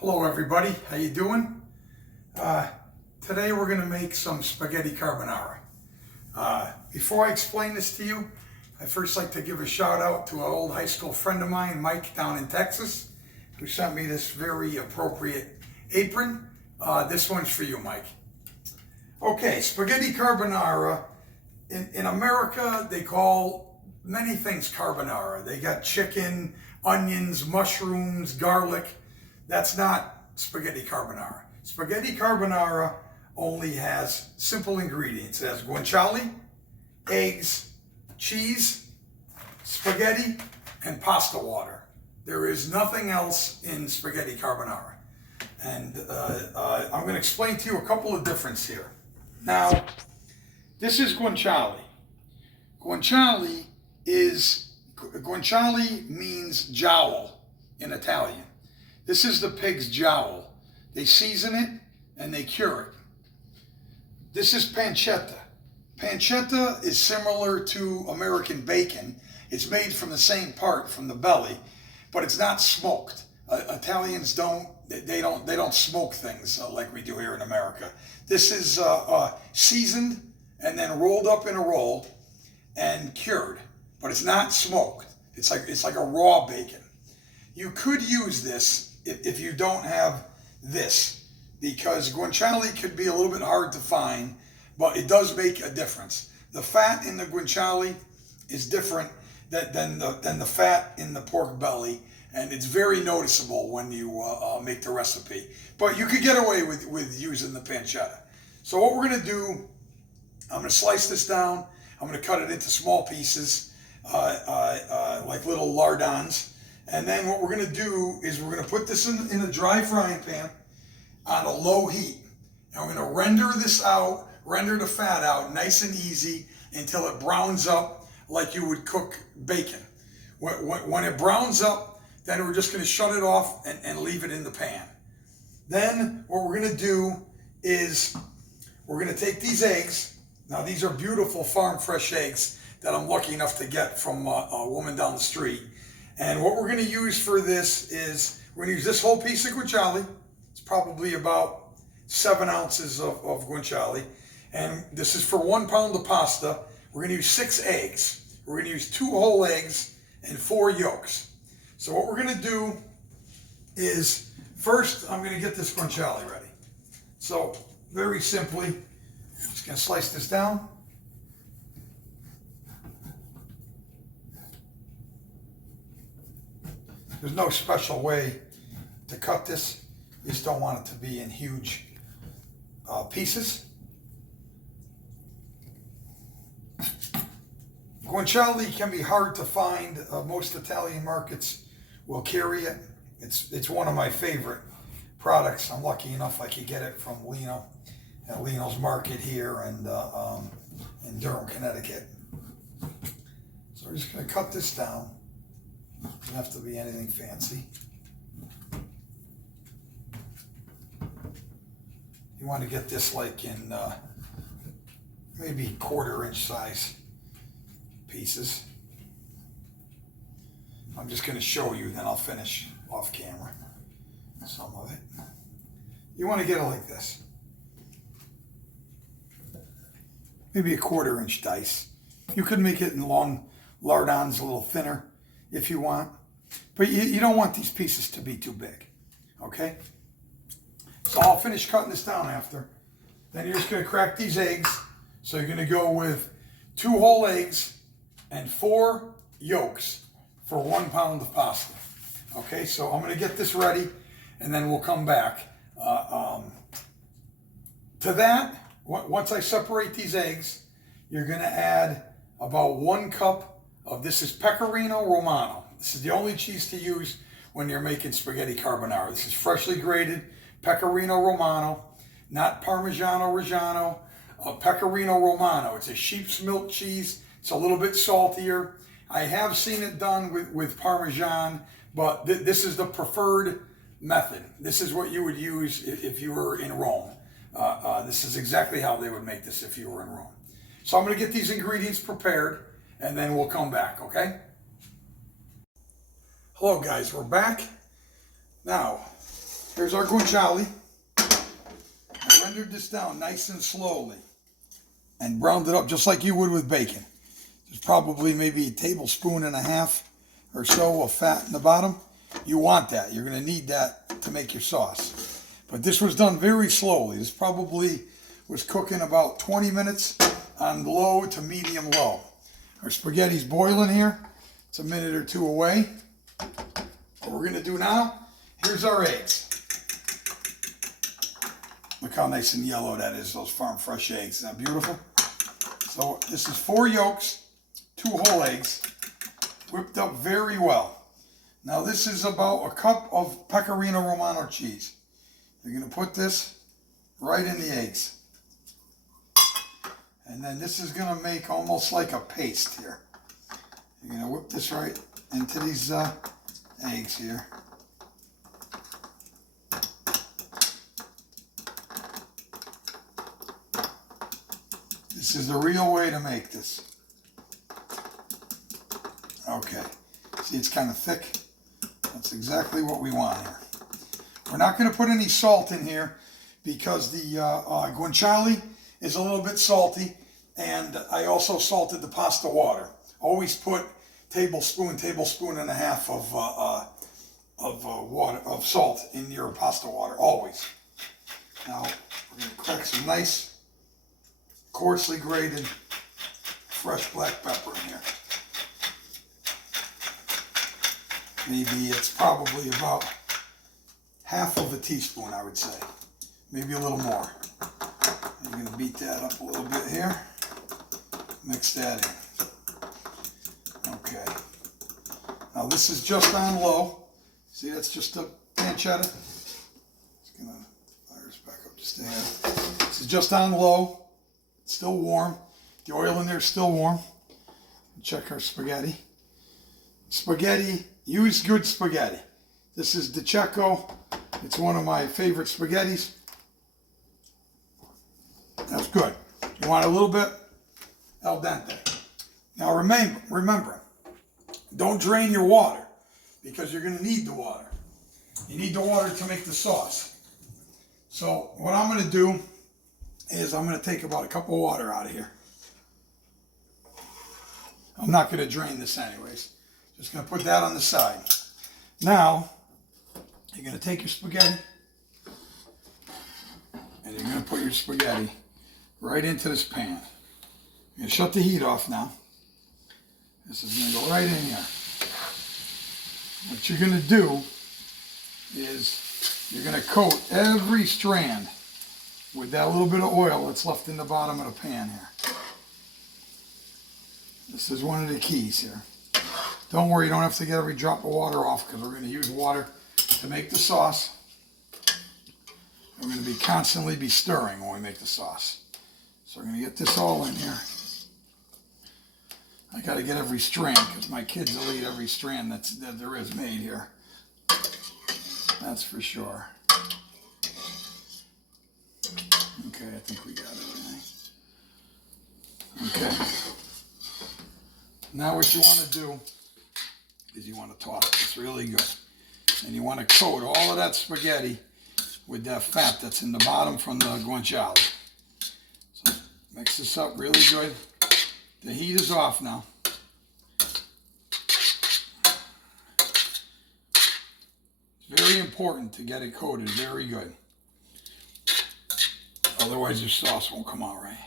Hello everybody, how you doing? Today we're going to make some spaghetti carbonara. Before I explain this to you, I'd first like to give a shout out to an old high school friend of mine, Mike, down in Texas, who sent me this very appropriate apron. This one's for you, Mike. Okay, spaghetti carbonara. In America, they call many things carbonara. They got chicken, onions, mushrooms, garlic. That's not spaghetti carbonara. Spaghetti carbonara only has simple ingredients. It has guanciale, eggs, cheese, spaghetti, and pasta water. There is nothing else in spaghetti carbonara. And I'm going to explain to you a couple of differences here. Now, this is guanciale. Guanciale means jowl in Italian. This is the pig's jowl. They season it and they cure it. This is pancetta. Pancetta is similar to American bacon. It's made from the same part, from the belly, but it's not smoked. Italians don't smoke things like we do here in America. This is seasoned and then rolled up in a roll and cured, but it's not smoked. It's like a raw bacon. You could use this if you don't have this, because guanciale could be a little bit hard to find, but it does make a difference. The fat in the guanciale is different than the fat in the pork belly, and it's very noticeable when you make the recipe. But you could get away with using the pancetta. So what we're going to do, I'm going to slice this down. I'm going to cut it into small pieces, like little lardons. And then what we're going to do is we're going to put this in a dry frying pan on a low heat. And we're going to render the fat out nice and easy until it browns up like you would cook bacon. When it browns up, then we're just going to shut it off and leave it in the pan. Then what we're going to do is we're going to take these eggs. Now these are beautiful farm fresh eggs that I'm lucky enough to get from a woman down the street. And what we're going to use for this is, we're going to use this whole piece of guanciale. It's probably about 7 ounces of guanciale. And this is for 1 pound of pasta. We're going to use 6 eggs. We're going to use 2 whole eggs and 4 yolks. So what we're going to do is, first I'm going to get this guanciale ready. So very simply, I'm just going to slice this down. There's no special way to cut this. You just don't want it to be in huge pieces. Guanciale can be hard to find. Most Italian markets will carry it. It's one of my favorite products. I'm lucky enough I could get it from Lino at Lino's Market here and in Durham, Connecticut. So we're just going to cut this down. Doesn't have to be anything fancy. You want to get this like in maybe 1/4 inch size pieces. I'm just going to show you, then I'll finish off camera some of it. You want to get it like this. Maybe a 1/4 inch dice. You could make it in long lardons, a little thinner if you want, but you don't want these pieces to be too big, okay? So I'll finish cutting this down after. Then you're just going to crack these eggs. So you're going to go with 2 whole eggs and 4 yolks for 1 pound of pasta. Okay, so I'm going to get this ready and then we'll come back. To that, once I separate these eggs, you're going to add about 1 cup of, this is Peccorino Romano. This is the only cheese to use when you're making spaghetti carbonara. This is freshly grated Peccorino Romano, not Parmigiano Reggiano, Peccorino Romano. It's a sheep's milk cheese. It's a little bit saltier. I have seen it done with Parmesan, but this is the preferred method. This is what you would use if you were in Rome. This is exactly how they would make this if you were in Rome. So I'm going to get these ingredients prepared and then we'll come back, okay? Hello guys, we're back. Now, Here's our guanciale. I rendered this down nice and slowly and browned it up just like you would with bacon. There's probably maybe a tablespoon and a half or so of fat in the bottom. You want that. You're going to need that to make your sauce. But this was done very slowly. This probably was cooking about 20 minutes on low to medium low. Our spaghetti's boiling here. It's a minute or two away. What we're going to do now, here's our eggs. Look how nice and yellow that is, those farm fresh eggs. Isn't that beautiful? So this is 4 yolks, 2 whole eggs, whipped up very well. Now this is about a cup of Peccorino Romano cheese. You're going to put this right in the eggs. And then this is going to make almost like a paste here. You're going to whip this right into these eggs here. This is the real way to make this. Okay. See, it's kind of thick. That's exactly what we want here. We're not going to put any salt in here because the guanciale is a little bit salty, and I also salted the pasta water. Always put tablespoon and a half of water, of salt in your pasta water, always. Now we're going to crack some nice coarsely grated fresh black pepper in here. Maybe it's probably about half of a teaspoon, I would say. Maybe a little more. I'm going to beat that up a little bit here. Mix that in. Okay. Now this is just on low. See, that's just a pancetta. It's going to fire this back up just a hair. This is just on low. It's still warm. The oil in there is still warm. Check our spaghetti. Spaghetti, use good spaghetti. This is DiCecco. It's one of my favorite spaghettis. That's good. You want a little bit al dente. Now remember, don't drain your water because you're going to need the water. You need the water to make the sauce. So what I'm going to do is I'm going to take about a cup of water out of here. I'm not going to drain this anyways. Just going to put that on the side. Now, you're going to take your spaghetti and you're going to put your spaghetti right into this pan. You're going to shut the heat off now. This is going to go right in here. What you're going to do is you're going to coat every strand with that little bit of oil that's left in the bottom of the pan here. This is one of the keys here. Don't worry, you don't have to get every drop of water off because we're going to use water to make the sauce. We're going to be constantly stirring when we make the sauce. So we're going to get this all in here. I got to get every strand because my kids will eat every strand that there is made here. That's for sure. Okay, I think we got everything. Okay. Now what you want to do is you want to toss this really good. And you want to coat all of that spaghetti with that fat that's in the bottom from the guanciale. So mix this up really good. The heat is off now. It's very important to get it coated very good. Otherwise your sauce won't come out right.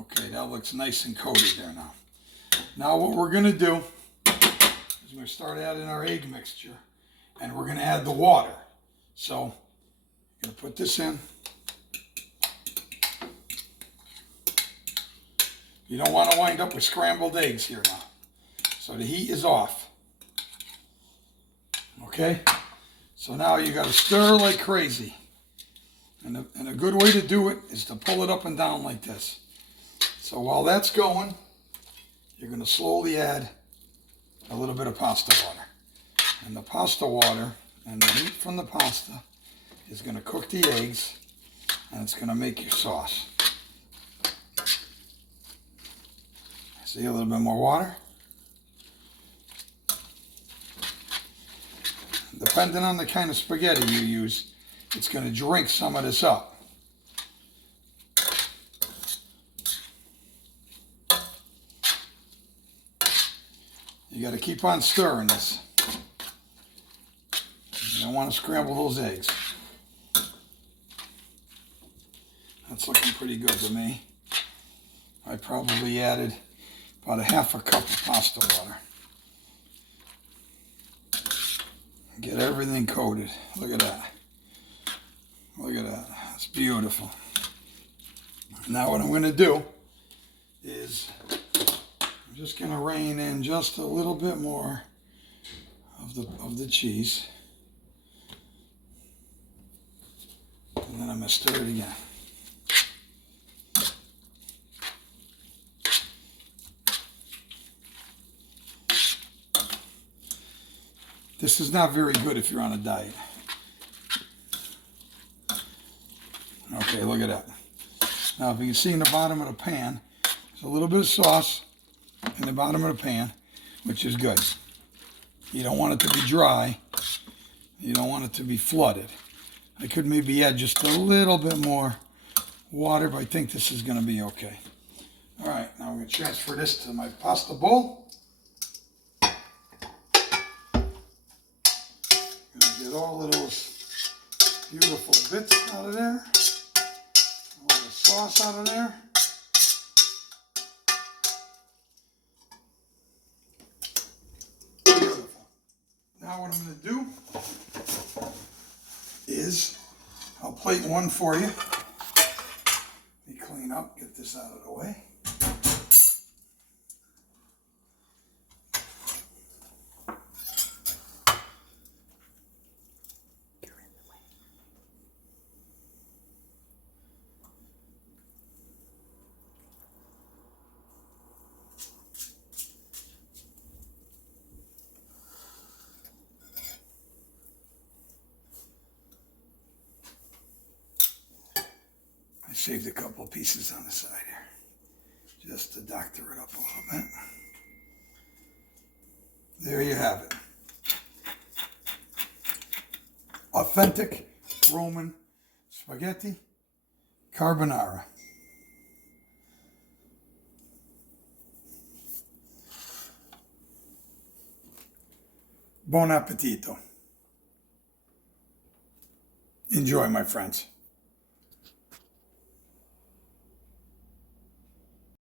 Okay, that looks nice and coated there now. Now what we're going to do is we're going to start adding our egg mixture. And we're going to add the water. So I'm going to put this in. You don't want to wind up with scrambled eggs here now. So the heat is off. Okay? So now you got to stir like crazy. And a good way to do it is to pull it up and down like this. So while that's going, you're going to slowly add a little bit of pasta water. And the pasta water and the heat from the pasta is going to cook the eggs and it's going to make your sauce. See, a little bit more water. The depending on the kind of spaghetti you use, it's going to drink some of this up. You got to keep on stirring this. You don't want to scramble those eggs. That's looking pretty good to me. I probably added about a half a cup of pasta water. Get everything coated. Look at that. Look at that. It's beautiful. Now what I'm going to do is I'm just going to rein in just a little bit more of the cheese. And then I'm going to stir it again. This is not very good if you're on a diet. Okay, look at that. Now, if you can see in the bottom of the pan, there's a little bit of sauce in the bottom of the pan, which is good. You don't want it to be dry. You don't want it to be flooded. I could maybe add just a little bit more water, but I think this is going to be okay. All right, now I'm going to transfer this to my pasta bowl. Get all of those beautiful bits out of there. All the sauce out of there. Beautiful. Now what I'm going to do is I'll plate one for you. Let me clean up, get this out of the way. I saved a couple of pieces on the side here, just to doctor it up a little bit. There you have it. Authentic Roman spaghetti carbonara. Buon appetito. Enjoy, my friends.